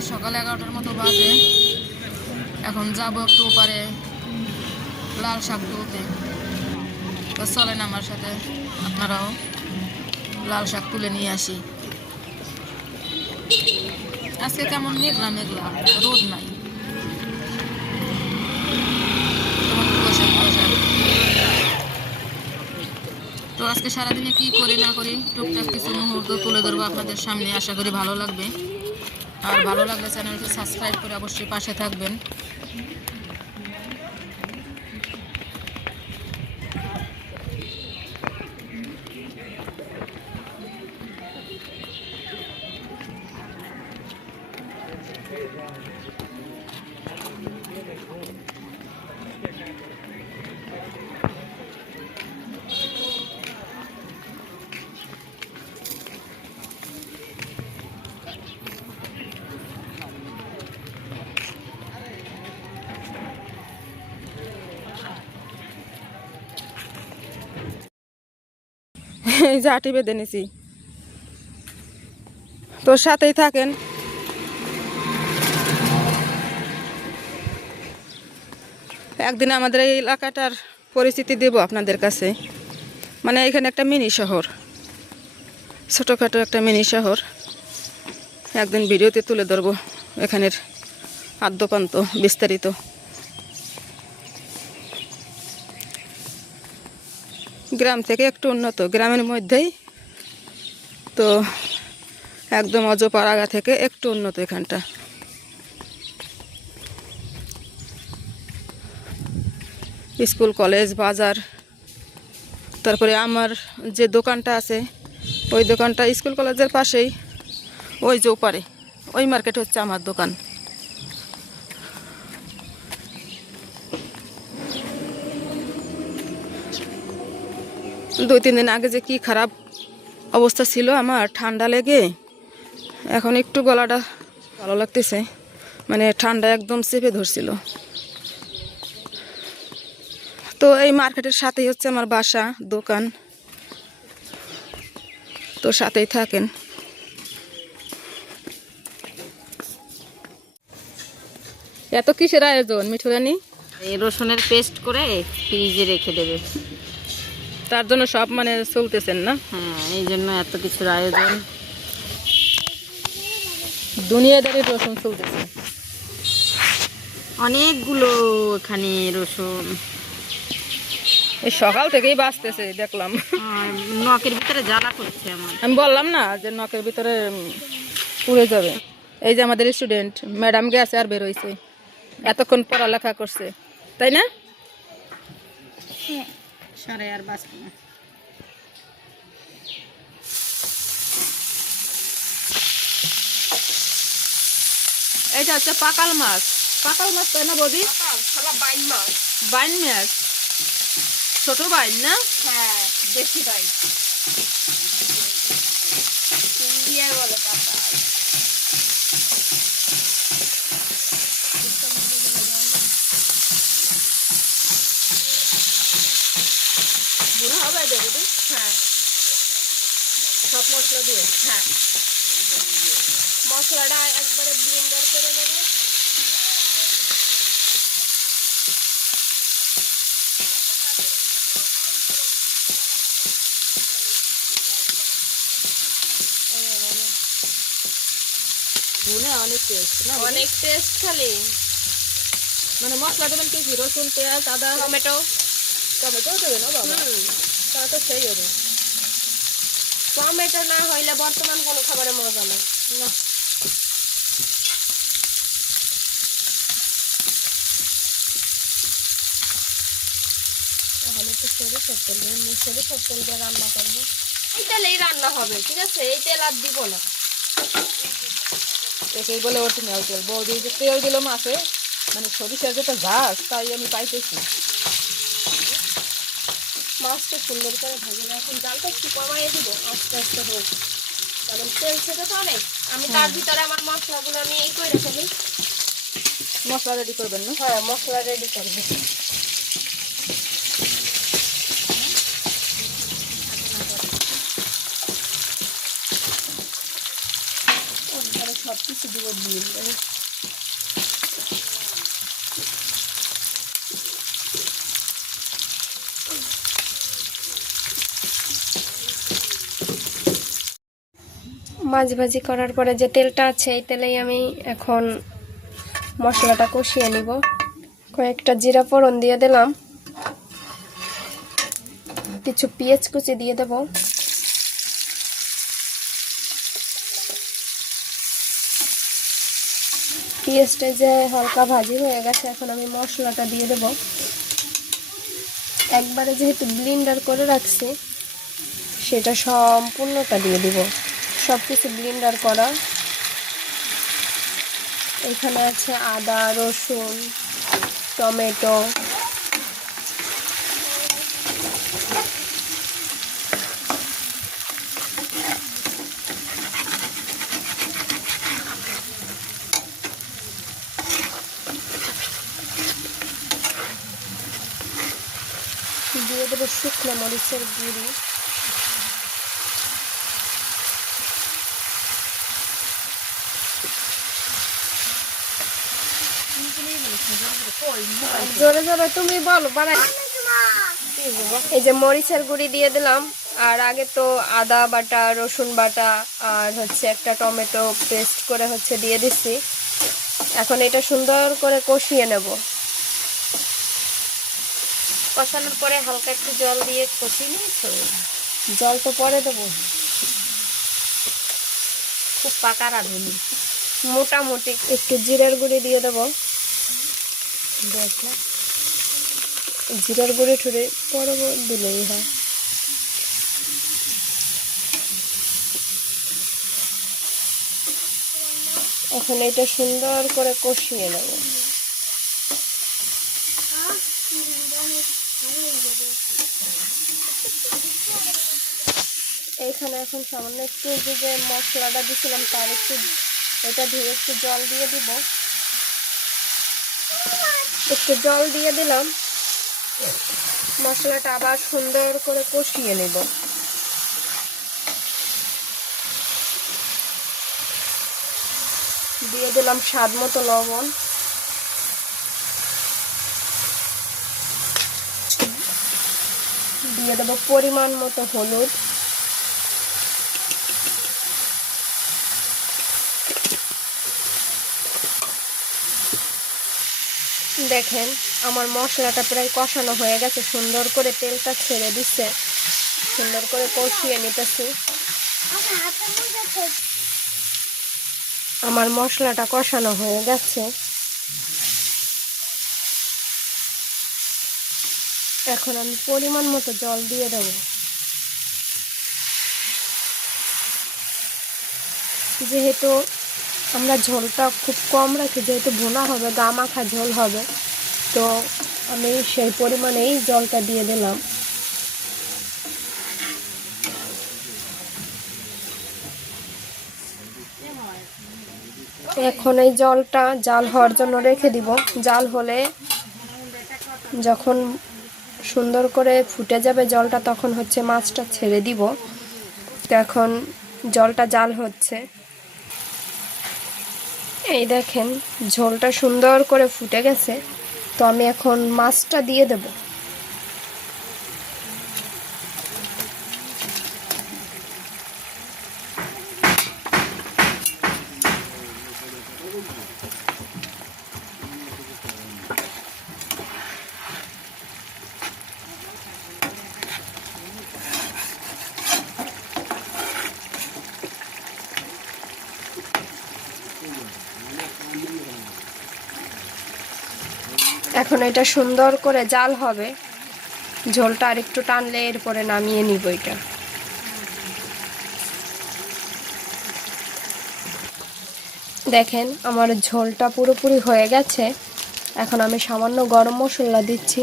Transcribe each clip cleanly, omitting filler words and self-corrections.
প্রায় সকাল 11টার মতো বাজে। এখন যাব একটু ওপারে লাল শাক তুলতে। তো চলেন আমার সাথে, আপনারাও লাল শাক তুলে নিয়ে আসি। আজকে কেমন মেঘলা মেঘলা, রোদ নাই, তো আজকে সারাদিনে কি করি না করি টুকটাক কিছু মুহূর্ত তুলে ধরবো আপনাদের সামনে। আশা করি ভালো লাগবে, আর ভালো লাগলে চ্যানেলটি সাবস্ক্রাইব করে অবশ্যই পাশে থাকবেন। এই যে আটি বেঁধে নিছি, তোর সাথেই থাকেন। একদিন আমাদের এই এলাকাটার পরিস্থিতি দেব আপনাদের কাছে। মানে এখানে একটা মিনি শহর, ছোটোখাটো একটা মিনি শহর, একদিন ভিডিওতে তুলে ধরবো এখানের আদ্যপান্ত বিস্তারিত। গ্রাম থেকে একটু উন্নত, গ্রামের মধ্যেই তো, একদম অজপাড়াগা থেকে একটু উন্নত এখানটা। স্কুল, কলেজ, বাজার, তারপরে আমার যে দোকানটা আছে ওই দোকানটা স্কুল কলেজের পাশেই, ওই যে ওপারে ওই মার্কেট হচ্ছে আমার দোকান। দুই তিন দিন আগে যে কি খারাপ অবস্থা ছিল আমার, ঠান্ডা লেগে এখন একটু গলাটা ভালো লাগতেছে। মানে ঠান্ডা একদম চেপে ধরছিল। তো এই মার্কেটের সাথেই হচ্ছে আমার বাসা, দোকান, তো সাথেই থাকেন। এত কিসের আয়োজন মিঠুরানি? এই রসুনের পেস্ট করে ফ্রিজে রেখে দেবে, তার জন্য সব মানে চলতেছেন না? হ্যাঁ, এই জন্য এত কিছুর আয়োজন। দুনিয়াদারি রসুন চলতেছে অনেকগুলো এখানে রসুন, এই সকাল থেকেই বাঁচতেছে দেখলাম। নখের ভিতরে জ্বালা করছে আমার। আমি বললাম না যে নখের ভিতরে পুড়ে যাবে। এই যে আমাদের স্টুডেন্ট ম্যাডাম গেছে আর বেরোইছে, এতক্ষণ পড়ালেখা করছে, তাই না? সারে আর বাঁচবে না। এইটা হচ্ছে পাকাল মাছ। পাকাল মাছ তাই না বৌদি? বাইন মাছ। বাইন মাছ, ছোট বাইন না? হ্যাঁ, দেশি বাইন, ইন্ডিয়ায় বলে পাকা। বুড়া হবে বৌদি? হ্যাঁ, সব মশলা দিয়ে? হ্যাঁ, মশলাটা একবারে ব্লেন্ডার করে নেবে। বুনে অনেক টেস্ট না? অনেক টেস্ট খালি। মানে মশলা দেবেন কি কি? রসুন, পেঁয়াজ, আদা, টমেটো। টমেটো দেবেন? ও বাবা, তারা তো সেই হবে। টমেটো না হইলে বর্তমান কোনো খাবারে মজা নেই না। তাহলে একটু সরিষার তেল দেবেন, সরিষার তেল দিয়ে রান্না করবো। এই তেলেই রান্না হবে, ঠিক আছে? এই তেল আর দিব না। একেই বলে অরিজিনাল তেল। বৌদি যে তেল দিল মাছে, মানে সরিষার যেটা ঝাঁজ তাই আমি পাইতেছি। মাছটা সুন্দর করে ভাজবে। এখন জালটা একটু কমাই দিব, আস্তে আস্তে হোক, কারণ তেল ছেড়ে তো অনেক। আমি তার ভিতরে আমার মশলাগুলো আমি এই করে ফেলি। মশলা রেডি করবেন না? হ্যাঁ, মশলা রেডি করবে। সব কিছু দিব মাছ ভাজি করার পরে যে তেলটা আছে এই তেলেই আমি এখন মশলাটা কষিয়ে নিব। কয়েকটা জিরা ফোড়ন দিয়ে দিলাম, কিছু পেঁয়াজ কুচি দিয়ে দেব, পেঁয়াজটা যে হালকা ভাজি হয়ে গেছে এখন আমি মশলাটা দিয়ে দেব। একবারে যেহেতু ব্লেন্ডার করে রাখছি সেটা সম্পূর্ণটা দিয়ে দিব, সব কিছু ব্লেন্ডার করা। এখানে আছে আদা, রসুন, টমেটো, দিয়ে দেবো শুকনো মরিচের গুঁড়ি, জোরে জোরে তুমি বলো বাড়াই। এই যে মরিচের গুঁড়ি দিয়ে দিলাম, আর আগে তো আদা বাটা, রসুন বাটা আর হচ্ছে একটা টমেটো পেস্ট করে হচ্ছে দিয়ে দিচ্ছি। এখন এটা সুন্দর করে কষিয়ে নেব। কষানোর পরে হালকা একটু জল দিয়ে কষিয়ে নিয়েছো? জল তো পরে দেবো, খুব পাকা রাঁধুনি। মোটামুটি একটু জিরার গুঁড়ি দিয়ে দেবো। দেখলাম জিরার গুঁড়ি ঠুড়ে পরে দিলেই হয়। এখন এটা সুন্দর করে কষিয়ে নেব। এইখানে এখন সামান্য একটু যে মশলাটা দিয়েছিলাম তার এটা দিয়ে একটু জল দিয়ে দিব, একটু জল দিয়ে দিলাম। মশলাটা আবার সুন্দর করে কষিয়ে নেব। দিয়ে দিলাম স্বাদ মতো লবণ, দিয়ে দেবো পরিমাণ মতো হলুদ, দেখেন আমার মশলাটা প্রায় কষানো হয়ে গেছে, সুন্দর করে তেলটা ছেড়ে দিচ্ছে, সুন্দর করে কষিয়ে নিতেছি। আমার মশলাটা কষানো হয়ে গেছে, এখন আমি পরিমাণ মতো জল দিয়ে দেব। যেহেতু আমরা ঝোলটা খুব কম রাখি, যেহেতু ভুনা হবে, গা মাখা ঝোল হবে, তো আমি সেই পরিমাণেই জলটা দিয়ে দিলাম। এখন এই জলটা জাল হওয়ার জন্য রেখে দিব। জাল হলে যখন সুন্দর করে ফুটে যাবে জলটা তখন হচ্ছে মাছটা ছেড়ে দিব। তো এখন জলটা জাল হচ্ছে, এই দেখেন ঝোলটা সুন্দর করে ফুটে গেছে। তো আমি এখন মাছটা দিয়ে দেব। এখন এটা সুন্দর করে জাল হবে, ঝোলটা আর একটু টানলে এরপরে নামিয়ে নিব। এটা দেখেন আমার ঝোলটা পুরোপুরি হয়ে গেছে। এখন আমি সামান্য গরম মশলা দিচ্ছি,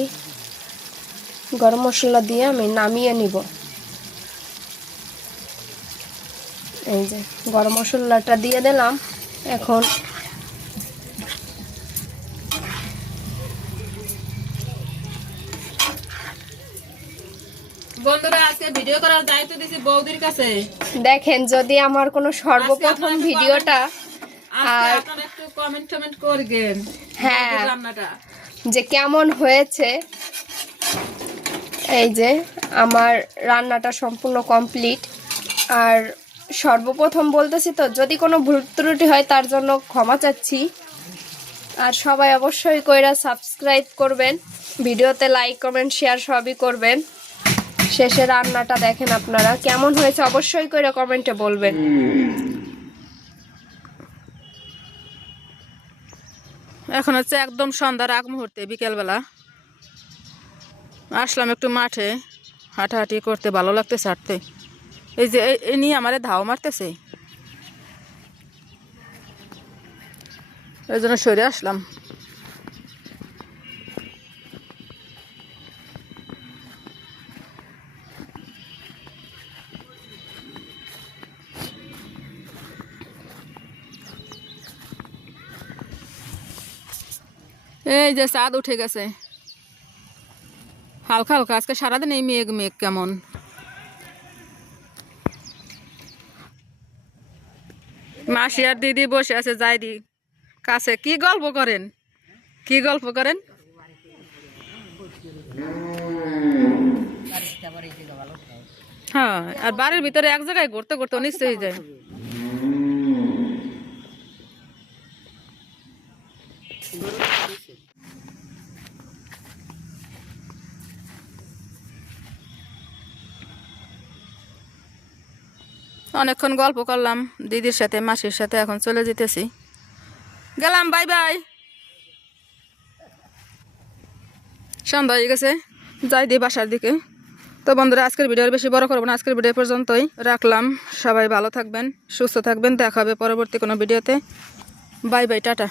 গরম মশলা দিয়ে আমি নামিয়ে নিব। এই যে গরম মশলাটা দিয়ে দিলাম। এখন বন্ধুরা আজকে ভিডিও করার দায়িত্ব দিয়েছি বৌদির কাছে। দেখেন যদি আমার কোনো সর্বপ্রথম ভিডিওটা আর আপনারা একটু কমেন্ট করবেন হ্যাঁ রান্নাটা। যে কেমন হয়েছে। এই যে আমার রান্নাটা সম্পূর্ণ কমপ্লিট। আর সর্বপ্রথম বলতেছি তো, যদি কোনো ভুল ত্রুটি হয় তার জন্য ক্ষমা চাচ্ছি। আর সবাই অবশ্যই কইরা সাবস্ক্রাইব করবেন, ভিডিওতে লাইক কমেন্ট শেয়ার সবই করবেন। শেষে রান্নাটা দেখেন আপনারা কেমন হয়েছে অবশ্যই কইরা কমেন্টে বলবেন। এখন হচ্ছে একদম সন্ধ্যার আগ মুহূর্তে, বিকেলবেলা আসলাম একটু মাঠে হাঁটাহাঁটি করতে, ভালো লাগতেছে হাঁটতে। এই যে এই নিয়ে আমারে ধাও মারতেছে, এই জন্য সরে আসলাম। এই যে চাঁদ উঠে গেছে হালকা হালকা, আজকে সারাদিন এই মেঘ মেঘ কেমন। মাসি আর দিদি বসে আছে যাইদি কাছে। কি গল্প করেন, কি গল্প করেন? হ্যাঁ, আর বাড়ির ভিতরে এক জায়গায় ঘুরতে ঘুরতে নিশ্চয়ই যায়। অনেকক্ষণ গল্প করলাম দিদির সাথে মাসির সাথে, এখন চলে যেতেছি, গেলাম, বাই বাই। সন্ধ্যা হয়ে গেছে, যাই দিই বাসার দিকে। তো বন্ধুরা, আজকের ভিডিও বেশি বড় করবো না, আজকের ভিডিও পর্যন্তই রাখলাম। সবাই ভালো থাকবেন, সুস্থ থাকবেন, দেখা হবে পরবর্তী কোনো ভিডিওতে। Bye bye, tata.